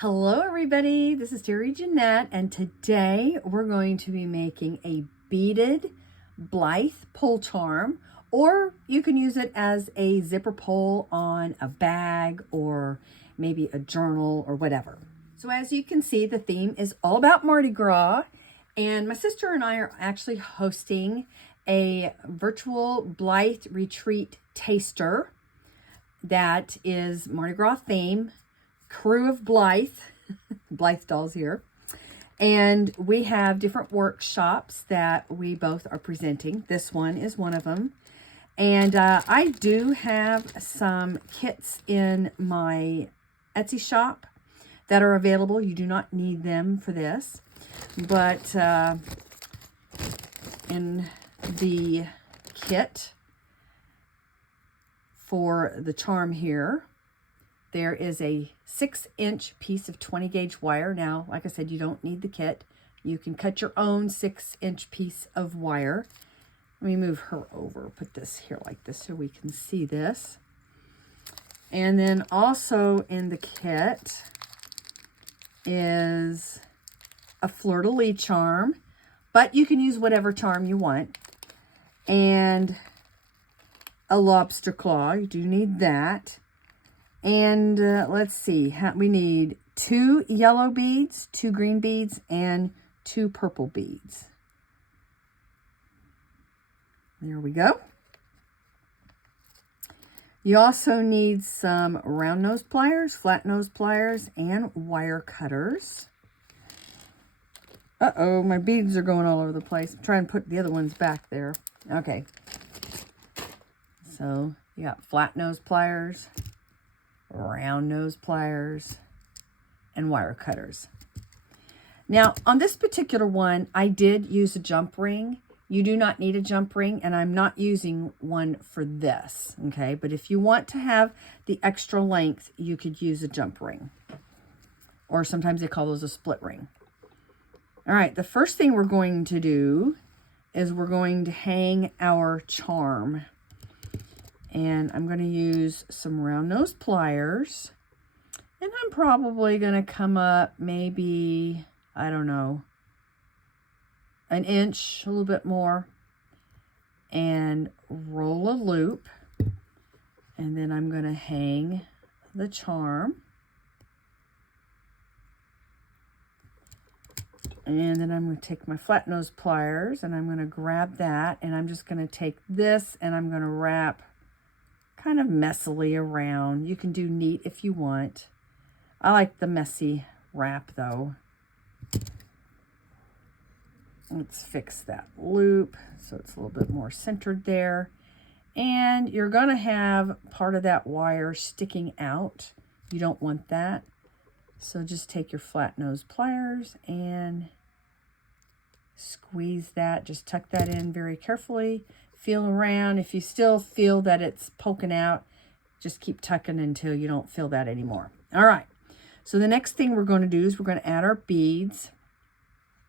Hello everybody, this is Terry Jeanette, and today we're going to be making a beaded Blythe pull charm, or you can use it as a zipper pull on a bag or maybe a journal or whatever. So as you can see, the theme is all about Mardi Gras, and my sister and I are actually hosting a virtual Blythe retreat taster that is Mardi Gras theme. Crew of Blythe, Blythe Dolls here, and we have different workshops that we both are presenting. This one is one of them, and I do have some kits in my Etsy shop that are available. You do not need them for this, but in the kit for the charm here, there is a 6-inch piece of 20 gauge wire. Now, like I said, you don't need the kit. You can cut your own 6-inch piece of wire. Let me move her over, put this here like this so we can see this. And then also in the kit is a fleur-de-lis charm, but you can use whatever charm you want. And a lobster claw, you do need that. And let's see, we need 2 yellow beads, 2 green beads, and 2 purple beads. There we go. You also need some round nose pliers, flat nose pliers, and wire cutters. Uh-oh, my beads are going all over the place. I'm trying to put the other ones back there. Okay. So you got flat nose pliers, round nose pliers, and wire cutters. Now, on this particular one, I did use a jump ring. You do not need a jump ring, and I'm not using one for this, okay? But if you want to have the extra length, you could use a jump ring. Or sometimes they call those a split ring. All right, the first thing we're going to do is we're going to hang our charm. And I'm going to use some round nose pliers. And I'm probably going to come up maybe, I don't know, an inch, a little bit more. And roll a loop. And then I'm going to hang the charm. And then I'm going to take my flat nose pliers and I'm going to grab that. And I'm just going to take this and I'm going to wrap kind of messily around. You can do neat if you want. I like the messy wrap though. Let's fix that loop so it's a little bit more centered there. And you're going to have part of that wire sticking out. You don't want that. So just take your flat nose pliers and squeeze that. Just tuck that in very carefully. Feel around. If you still feel that it's poking out, just keep tucking until you don't feel that anymore. All right. So the next thing we're going to do is we're going to add our beads.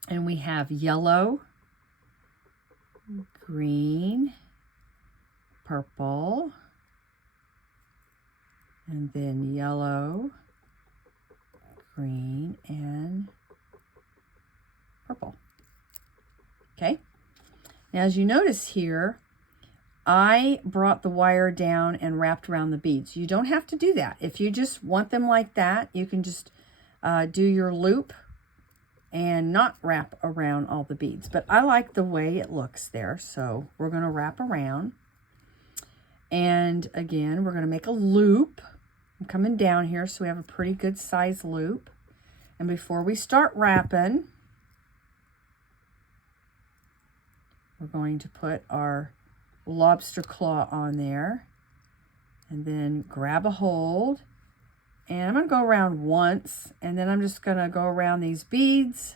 And we have yellow, green, purple, and then yellow, green, and purple. Okay. Now, as you notice here, I brought the wire down and wrapped around the beads. You don't have to do that. If you just want them like that, you can just do your loop and not wrap around all the beads. But I like the way it looks there, so we're going to wrap around. And again, we're going to make a loop. I'm coming down here so we have a pretty good size loop. And before we start wrapping, we're going to put our lobster claw on there and then grab a hold. And I'm going to go around once, and then I'm just going to go around these beads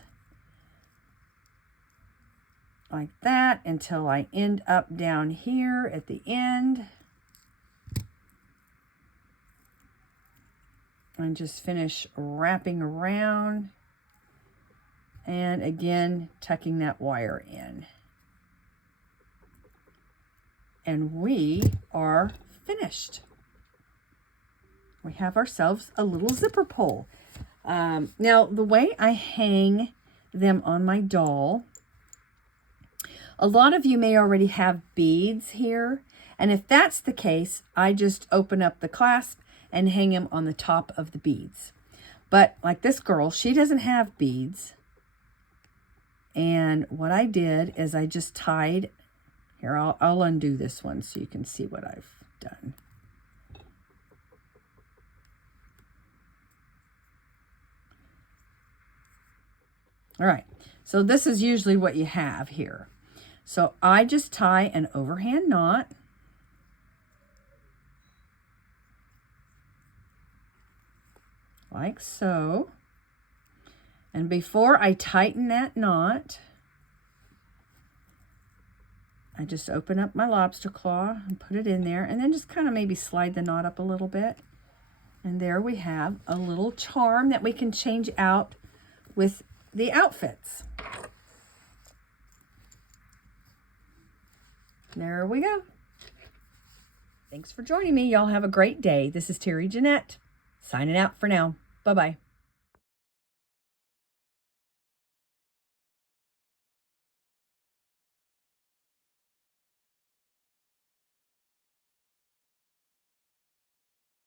like that until I end up down here at the end. And just finish wrapping around. And again, tucking that wire in. And we are finished. We have ourselves a little zipper pull. Now, the way I hang them on my doll, a lot of you may already have beads here. And if that's the case, I just open up the clasp and hang them on the top of the beads. But like this girl, she doesn't have beads. And what I did is I just tied, here, I'll undo this one so you can see what I've done. All right, so this is usually what you have here. So I just tie an overhand knot. Like so. And before I tighten that knot, I just open up my lobster claw and put it in there, and then just kind of maybe slide the knot up a little bit. And there we have a little charm that we can change out with the outfits. There we go. Thanks for joining me. Y'all have a great day. This is Terry Jeanette, signing out for now. Bye-bye.